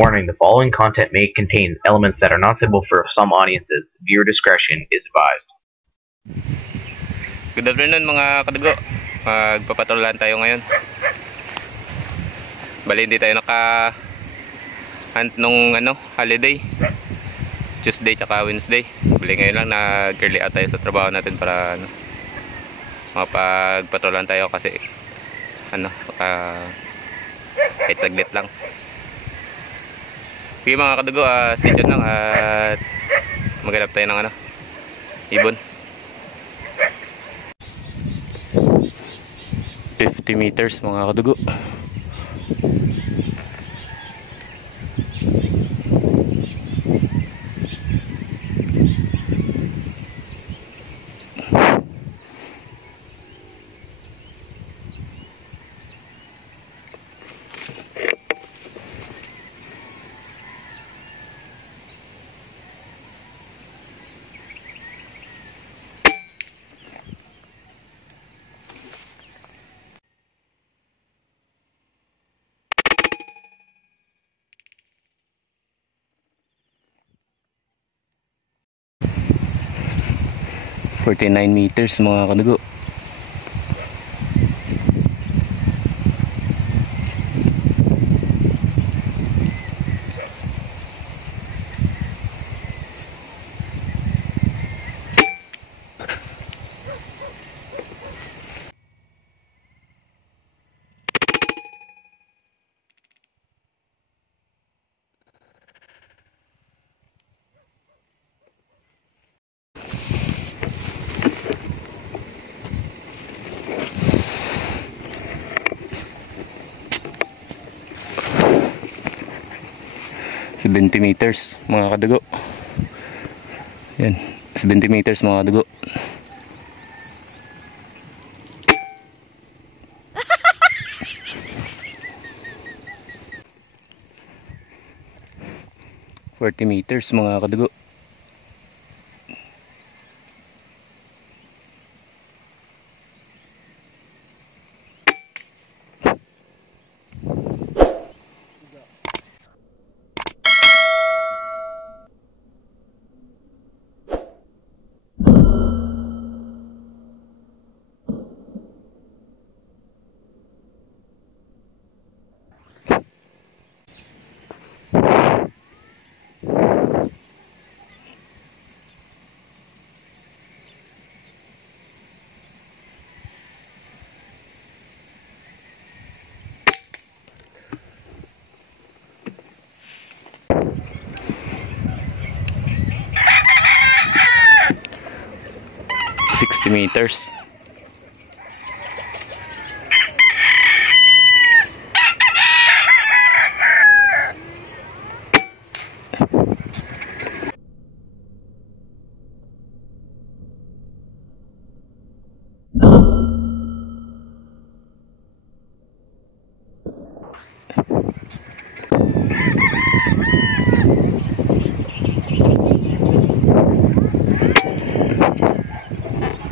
Warning, the following content may contain elements that are not suitable for some audiences. Viewer discretion is advised. Good afternoon mga kadugo. Magpapatrolan tayo ngayon. Bali hindi tayo naka-hunt nung holiday. Tuesday tsaka Wednesday. Bali ngayon lang nag-early out tayo sa trabaho natin para mapagpatrolan tayo kasi kahit saglit lang. Sige mga kadugo, stay tuned lang at maghanap tayo ng ibon. 50 meters mga kadugo. (49 meters mga kadugo). (70 meters mga kadugo). Yan, 70 meters mga kadugo. (40 meters mga kadugo). (60 meters).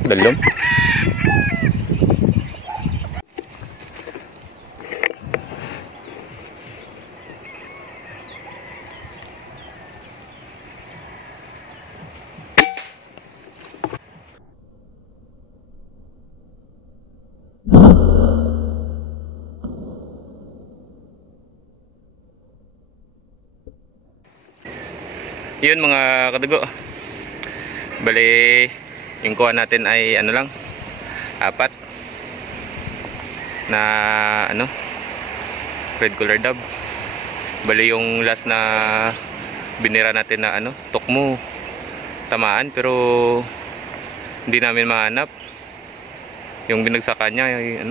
Dalom. Yun mga kadugo. Bali yung kuha natin ay lang, 4 na red color dove. Bali yung last na binira natin na tukmo, tamaan pero hindi namin mahanap. Yung binagsakan niya ay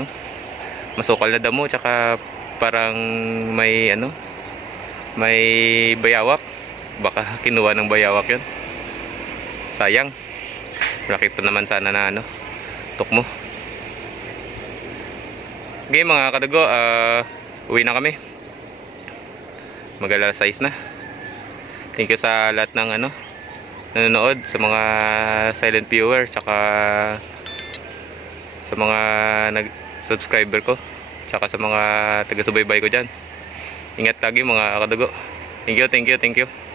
masukal na damo tsaka parang may may bayawak. Baka kinuha ng bayawak yun, sayang. Malaki pa naman sana na tukmo. Okay mga kadugo, uwi na kami. Mag-alas 6 na. Thank you sa lahat ng nanonood, sa mga silent viewer tsaka sa mga subscriber ko tsaka sa mga taga-subaybay ko dyan. Ingat lagi mga kadugo. Thank you.